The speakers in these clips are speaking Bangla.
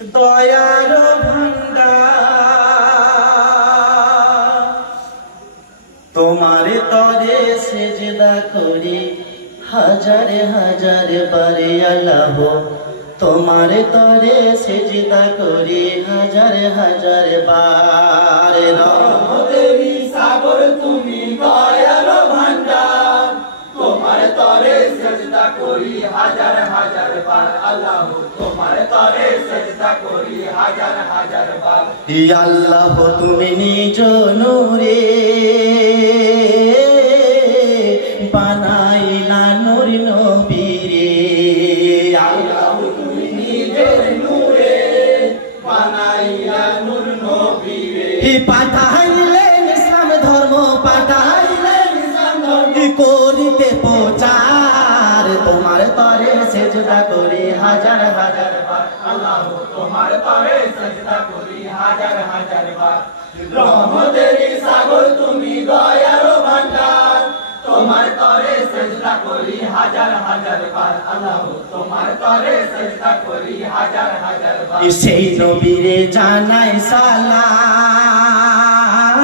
দয়ার ভান্ডার তোমার তরে সেজদা করি হাজার হাজার বারে আল্লাহ তোমার তরে সেজদা করি হাজার হাজার বার রহমতেরি সাগর তুমি দয়ার ভান্ডার তোমার তরে সেজদা করি হাজার হাজার বার আল্লাহ তোমার তরে সেজদা করি হাজার হাজার বার ইয়া আল্লাহ তুমি নিজ নূরে বানাইলা নূর নবীরে আল্লাহ তুমি নিজের নূরে বানাইলা নূর নবীরে পাঠাইলেন ইসলাম ধর্ম পাঠাইলেন ইসলাম ধর্ম করিতে প্রচার তোমার তরে সেজদা করি হাজার হাজার বার আল্লাহ তোমার তরে সেজদা করি হাজার হাজার বার রহমতেরি সাগর তুমি দয়ার ভান্ডার তোমার তরে সেজদা করি হাজার হাজার বার আল্লাহ তোমার তরে সেজদা করি হাজার হাজার বার সেই নবীরে জানাই সালাম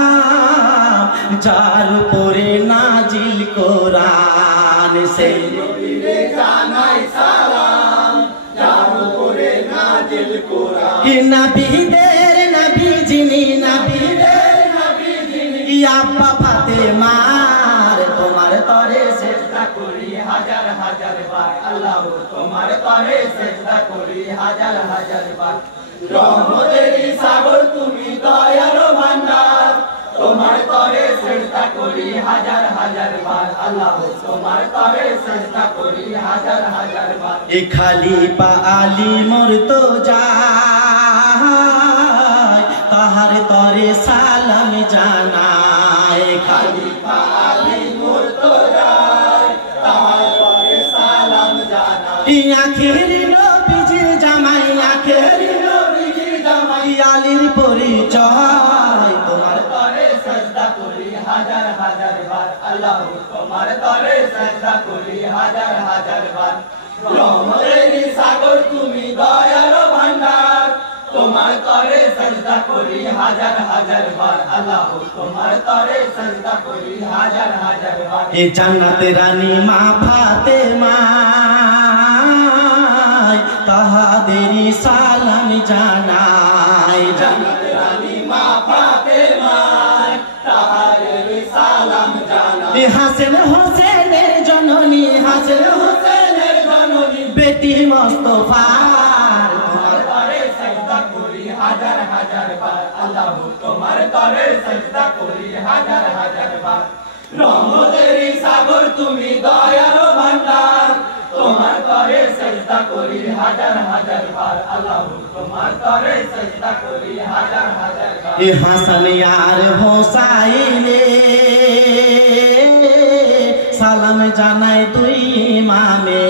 যার উপরে নাজিল কোরআন সেই নবীরে জানাই সালাম যার উপরে নাজিল কোরআন নবীদের নবী যিনি নবীদের নবী যিনি আব্বা ফাতেমার তোমার তরে সেজদা করি হাজার হাজার বার আল্লাহ তোমার তরে সেজদা করি হাজার হাজার বার রহমতেরি সাগর তুমি দয়ার ভান্ডার তোমার তরে সেজদা করি হাজার হাজার বার আল্লাহ তোমার তরে সেজদা করি হাজার হাজার বার এ খালিফা আলী মুর্তজা তাহার তরে সালাম জানায় খলিফা আলী মুর্তজা তাহার তরে সালাম জানাই আখেরি নবীজির জামাই আখেরি নবীজির জামাই আলীর পরিচয় তোমার তরে সেজদা করি হাজার হাজার বার আল্লাহ তোমার তরে সেজদা করি হাজার হাজার বার রহমতেরি সাগর তুমি দয়ার ভান্ডার তোমার তরে সেজদা করি হাজার হাজার বার আল্লাহ তোমার তরে সেজদা করি হাজার হাজার বার এ জান্নাতে রানী মা ফাতেমা তাহাদেরই সালাম জানায় জান্নাতে রানী মা ফাতেমা তাহাদের সালাম জানাই হাসেন হোসেনের জননী হাসেন হোসেনের জননী বেটি মোস্তফার তোমার তরে সেজদা করি হাজার হাজার বার আল্লাহ তোমার তরে সেজদা করি হাজার হাজার বার রহমতেরি সাগর তুমি দয়ার ভান্ডার তোমার তরে সেজদা করি হাজার হাজার বার আল্লাহ তোমার তরে সেজদা করি হাজার হাজার বার এ হাসান আর হোসাইনে সালাম জানাই দুই ইমামে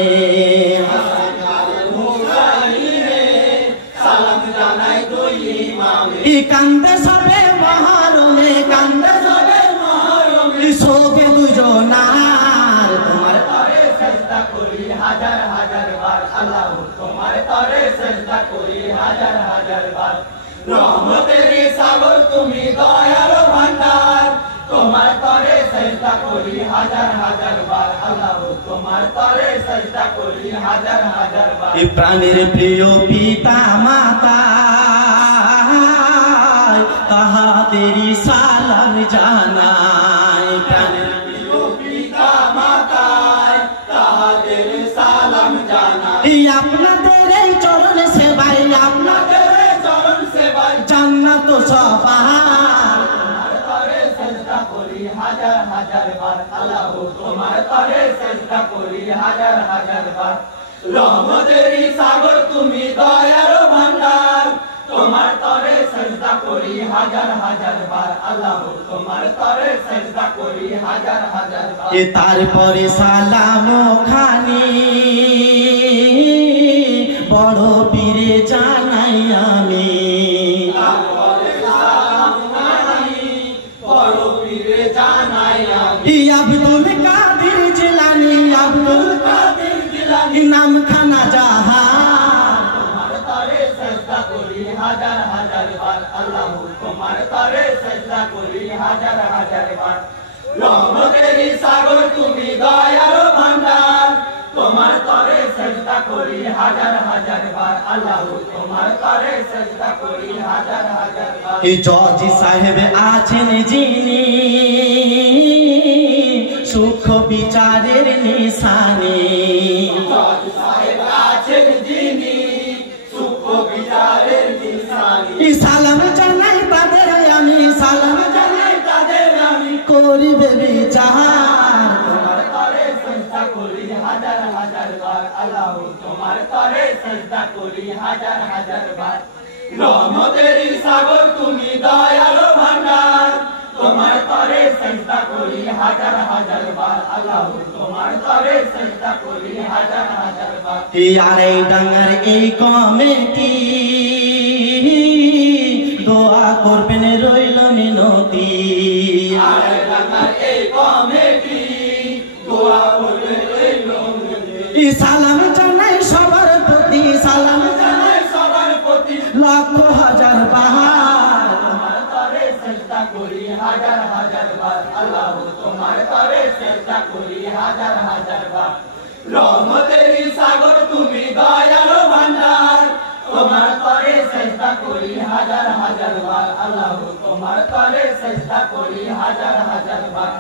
সালাম জানাই দুই ইমামে কান্দে সবে মহরমে কান্দে সবে মহরমে শোকে দুজনার তোমার তরে সেজদা করি হাজার হাজার বার আল্লাহ তোমার তরে সেজদা করি হাজার হাজার বার রহমতেরি সাগর তুমি দয়ার ভান্ডার তোমার তরে সেজদা করি হাজার হাজার বার আল্লাহ তোমার তরে সেজদা করি হাজার হাজার বার এ প্রাণের প্রিয় পিতা মাতা তাহাদেরই সালাম জানাই প্রাণের প্রিয় পিতা মাতায় তাহাদের সালাম জানাই আপনাদের এই চরণ সেবাই আপনাদের আপনাদের চরণ সেবায় জান্নাত সবার তোমার তরে সেজদা করি হাজার হাজার বার আল্লাহ তোমার তরে সেজদা করি হাজার হাজার বার রহমতেরি সাগর তুমি দয়ার ভান্ডার তোমার তরে সেজদা করি হাজার হাজার বার আল্লাহ তোমার তরে সেজদা করি হাজার হাজার বার এ তারপরে সালাম খানি বড় পীরে জানাই আমি তারপরে সালাম জানাই বড় পীরে জানাই আমি আব্দুল কাদের জিলানী আব্দুল কাদের জিলানী নাম খানা জাহান তোমার তরে সেজদা করি হাজার হাজার বার আল্লাহ তোমার তরে সেজদা করি হাজার হাজার বার রহমতেরই সাগর তুমি দয়ার ভান্ডার তোমার তরে সেজদা করি হাজার হাজার বার আল্লাহ তোমার তরে সেজদা করি হাজার হাজার বার জজ সাহেব আছেন যিনি সুখ বিচারের নিশানে জজ সাহেব আছেন যিনি সুখ বিচারের নিশানে সালাম জানাই তাদের আমি সালাম জানাই তাদের আমি করিবে বিচার তোমার তরে সেজদা করি হাজার হাজার বার আল্লাহ তোমার তরে সেজদা করি হাজার হাজার বার রহমতেরই সাগর তুমি দয়ার ভান্ডার তোমার তরে সেজদা করি হাজার হাজার বার আল্লাহ তোমার তরে সেজদা করি হাজার হাজার বার আর এই ডাঙ্গার এই কমিটি দোয়া করবেন রইল মিনতি আর লাগার এই কমিটি দোয়া করবে রইল মিনতি সালাম জানাই সবার প্রতি সালাম জানাই সবার প্রতি লক্ষ হাজার বাহার তোমার তরে সেজদা করি হাজার হাজার বার আল্লাহ তোমার তরে সেজদা করি হাজার হাজার বার রহমতেরই সাগর তুমি দয়ার ভান্ডার তোমার তরে সেজদা করি হাজার হাজার বার আল্লাহ তোমার তরে সেজদা করি হাজার হাজার বার